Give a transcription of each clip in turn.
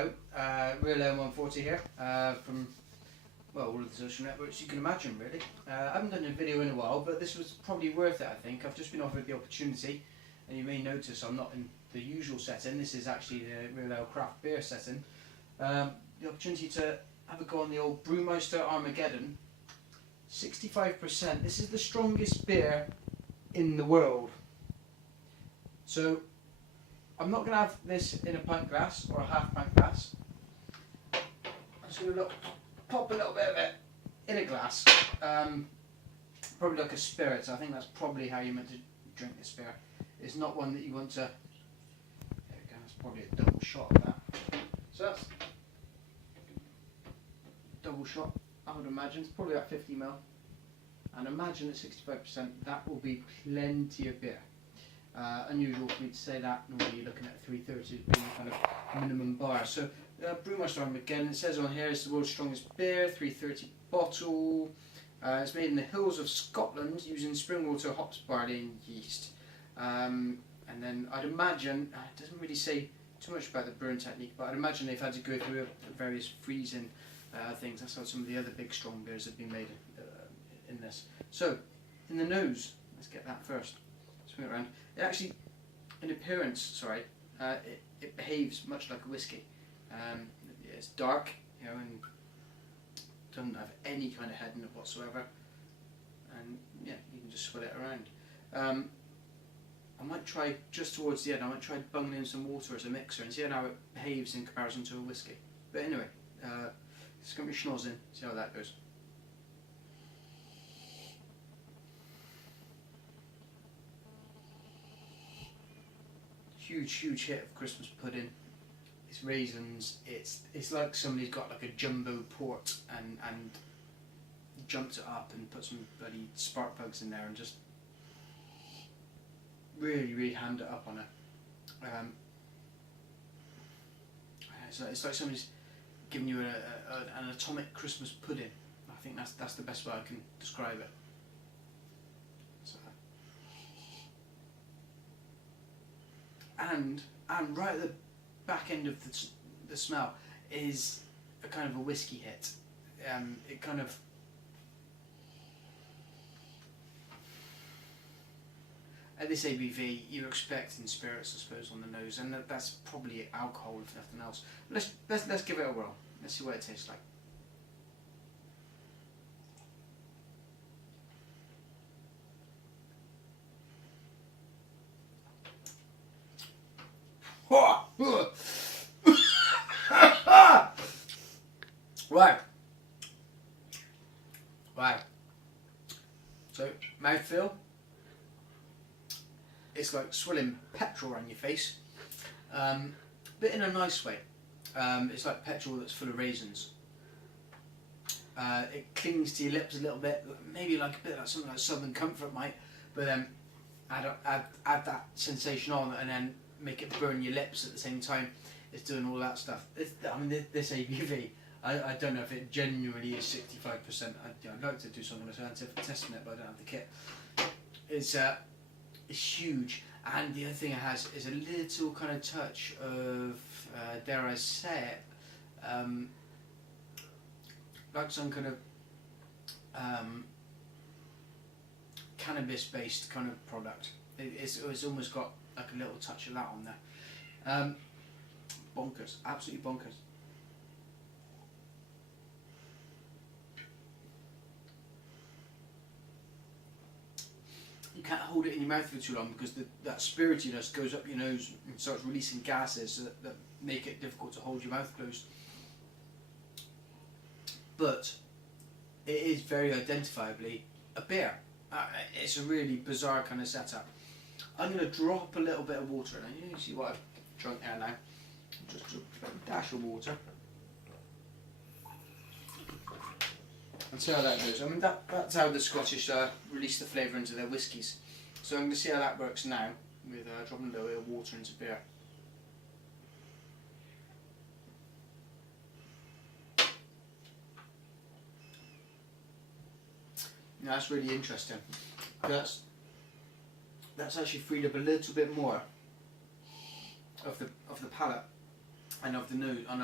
hello, Real Ale 140 here, from, well, all of the social networks you can imagine really. I haven't done a video in a while, but this was probably worth it, I think. I've just been offered the opportunity, and you may notice I'm not in the usual setting. This is actually the Real Ale craft beer setting. The opportunity to have a go on the old Brewmeister Armageddon. 65%. This is the strongest beer in the world. So I'm not going to have this in a pint glass or a half pint glass. I'm just going to pop a little bit of it in a glass. Probably like a spirit. I think that's probably how you're meant to drink this beer. It's not one that you want to. There we go. That's probably a double shot of that. So that's double shot. I would imagine it's probably about 50 ml. And imagine at 65%, that will be plenty of beer. Unusual for me to say that. Normally you're looking at 330 as being kind of minimum bar. So Brewmeister Armageddon, it says on here it's the world's strongest beer, 330 bottle. It's made in the hills of Scotland using spring water, hops, barley and yeast. And then I'd imagine, it doesn't really say too much about the brewing technique, but I'd imagine they've had to go through various freezing things. That's how some of the other big strong beers have been made in this. So, in the nose, let's get that first. Swing it around. It actually, in appearance, it behaves much like a whiskey. It's dark, you know, and doesn't have any kind of head in it whatsoever. And yeah, you can just swill it around. I might try just towards the end. I might try bunging in some water as a mixer and see how it behaves in comparison to a whiskey. But anyway, it's going to be schnozzing. See how that goes. Huge hit of Christmas pudding. It's raisins. It's like somebody's got like a jumbo port and jumped it up and put some bloody spark plugs in there and just really hammed it up on it. It's like somebody's giving you an atomic Christmas pudding. I think that's the best way I can describe it. So. And right at the back end of the smell is a kind of a whiskey hit. It kind of at this ABV you're expecting spirits, I suppose, on the nose, and that's probably alcohol if nothing else. Let's give it a whirl. Let's see what it tastes like. Right. So, mouthfeel. It's like swilling petrol around your face, but in a nice way. It's like petrol that's full of raisins. It clings to your lips a little bit, maybe like a bit like something like Southern Comfort might, but then add that sensation on and then make it burn your lips at the same time. It's doing all that stuff. I mean, this ABV, I don't know if it genuinely is 65%. I'd like to do something like scientific testing it, but I don't have the kit. It's huge, and the other thing it has is a little kind of touch of, dare I say it, like some kind of cannabis-based kind of product. It's almost got like a little touch of that on there. Bonkers, absolutely bonkers. You can't hold it in your mouth for too long because that spiritiness goes up your nose and starts releasing gases that make it difficult to hold your mouth closed. But it is very identifiably a beer. It's a really bizarre kind of setup. I'm going to drop a little bit of water in. You see what I've drunk there now. Just a dash of water. And see how that goes. I mean, that's how the Scottish release the flavour into their whiskies. So I'm going to see how that works now with dropping a little bit of water into beer. Now that's really interesting. That's actually freed up a little bit more of the palate. and of the nose, and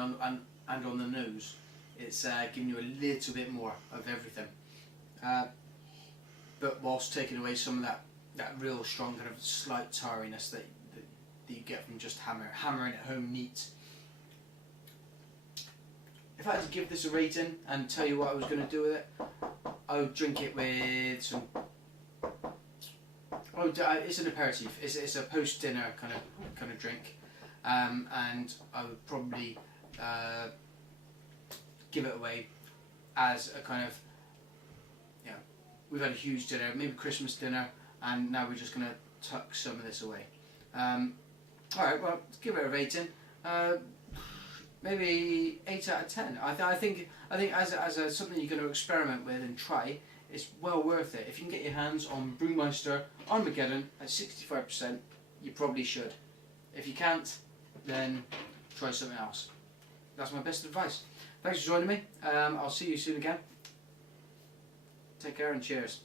on the nose, it's giving you a little bit more of everything, but whilst taking away some of that real strong kind of slight tarriness that you get from just hammering it home neat. If I had to give this a rating and tell you what I was going to do with it, I would drink it with some. It's an aperitif. It's a post-dinner kind of drink, and I would probably give it away as a kind of, we've had a huge dinner, maybe Christmas dinner, and now we're just going to tuck some of this away. Alright, well, let's give it a rating. Maybe 8 out of 10. I think as something you're going to experiment with and try, it's well worth it. If you can get your hands on Brewmeister Armageddon at 65%, you probably should. If you can't, then try something else. That's my best advice. Thanks for joining me. I'll see you soon again. Take care and cheers.